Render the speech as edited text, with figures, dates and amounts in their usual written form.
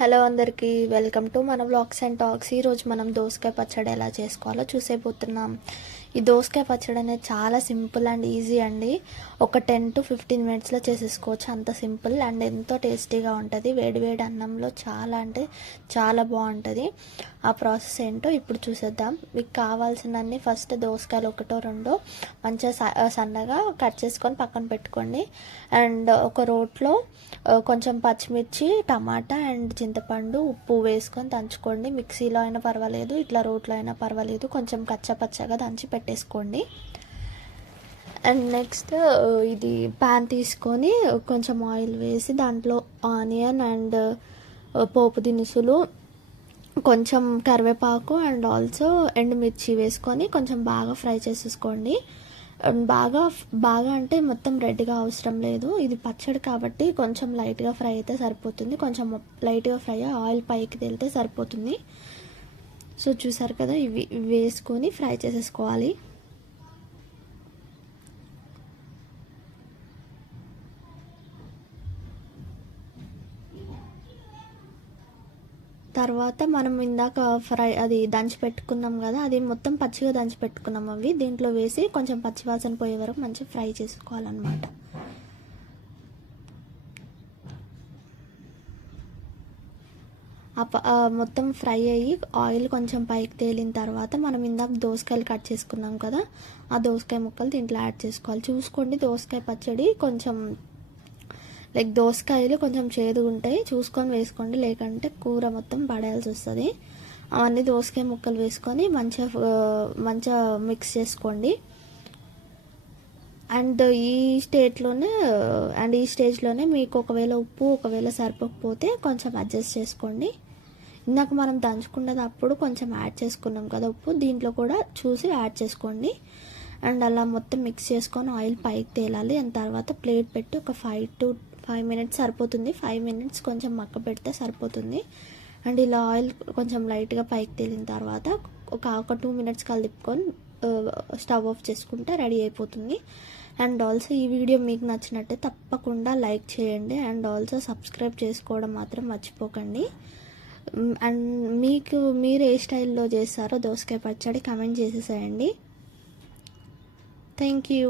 Hello అందరికీ welcome to మన vlogs and talks. ఈరోజు మనం దోసకాయ పచ్చడి ఎలా చేసుకోవాలో చూసేపోతున్నాం. ఈ దోసకాయ పచ్చడి అనేది చాలా సింపుల్ అండ్ ఈజీ అండి. ఒక 10 to 15 మినిట్స్లో చేసేసుకోవచ్చు. అంత సింపుల్ అండ్ ఎంతో టేస్టీగా ఉంటుంది. వేడివేడి అన్నంలో చాలా అంటే చాలా బాగుంటుంది. ఆ ప్రాసెస్ ఏంటో ఇప్పుడు చూసేద్దాం. మీకు కావాల్సినన్ని ఫస్ట్ దోసకాయలు ఒకటో రెండో మంచిగా సన్నగా కట్ చేసుకొని పక్కన పెట్టుకోండి. అండ్ ఒక రోట్లో కొంచెం పచ్చిమిర్చి, టమాటా అండ్ చింతపండు, ఉప్పు వేసుకొని దంచుకోండి. మిక్సీలో అయినా పర్వాలేదు, ఇట్లా రోట్లో అయినా పర్వాలేదు. కొంచెం కచ్చపచ్చగా దంచి పెట్టేసుకోండి. అండ్ నెక్స్ట్ ఇది ప్యాన్ తీసుకొని కొంచెం ఆయిల్ వేసి దాంట్లో ఆనియన్ అండ్ పోపు దినుసులు, కొంచెం కరివేపాకు అండ్ ఆల్సో ఎండుమిర్చి వేసుకొని కొంచెం బాగా ఫ్రై చేసేసుకోండి. బాగా అంటే మొత్తం రెడ్గా అవసరం లేదు. ఇది పచ్చడి కాబట్టి కొంచెం లైట్గా ఫ్రై అయితే సరిపోతుంది. కొంచెం లైట్గా ఫ్రై ఆయిల్ పైకి తేలితే సరిపోతుంది. సో చూసారు కదా, ఇవి వేసుకొని ఫ్రై చేసేసుకోవాలి. తర్వాత మనం ఇందాక అది దంచి పెట్టుకున్నాం కదా, అది మొత్తం పచ్చిగా దంచి పెట్టుకున్నాం. అవి దీంట్లో వేసి కొంచెం పచ్చివాసన పోయే వరకు మంచిగా ఫ్రై చేసుకోవాలన్నమాట. మొత్తం ఫ్రై అయ్యి ఆయిల్ కొంచెం పైకి తేలిన తర్వాత మనం ఇందాక దోసకాయలు కట్ చేసుకున్నాం కదా, ఆ దోసకాయ ముక్కలు దీంట్లో యాడ్ చేసుకోవాలి. చూసుకోండి, దోసకాయ పచ్చడి కొంచెం దోసకాయలు కొంచెం చేదుగా ఉంటాయి, చూసుకొని వేసుకోండి, లేకంటే కూర మొత్తం పడేయాల్సి వస్తుంది. అవన్నీ దోసకాయ ముక్కలు వేసుకొని మంచిగా మిక్స్ చేసుకోండి. అండ్ ఈ స్టేజ్లోనే మీకు ఒకవేళ ఉప్పు సరిపోకపోతే కొంచెం అడ్జస్ట్ చేసుకోండి. ఇందాక మనం దంచుకున్నది అప్పుడు కొంచెం యాడ్ చేసుకున్నాం కదా ఉప్పు, దీంట్లో కూడా చూసి యాడ్ చేసుకోండి. అండ్ అలా మొత్తం మిక్స్ చేసుకొని ఆయిల్ పైకి తేలాలి. అండ్ తర్వాత ప్లేట్ పెట్టి ఒక 5 మినిట్స్ సరిపోతుంది. 5 మినిట్స్ కొంచెం మక్క పెడితే సరిపోతుంది. అండ్ ఇలా ఆయిల్ కొంచెం లైట్గా పైకి తేలిన తర్వాత ఒక 2 మినిట్స్ కలిపుకొని స్టవ్ ఆఫ్ చేసుకుంటే రెడీ అయిపోతుంది. అండ్ ఆల్సో ఈ వీడియో మీకు నచ్చినట్టే తప్పకుండా లైక్ చేయండి. అండ్ ఆల్సో సబ్స్క్రైబ్ చేసుకోవడం మాత్రం మర్చిపోకండి. అండ్ మీరు ఏ స్టైల్లో చేస్తారో దోసకాయ పచ్చడి కమెంట్ చేసేసేయండి. Thank you.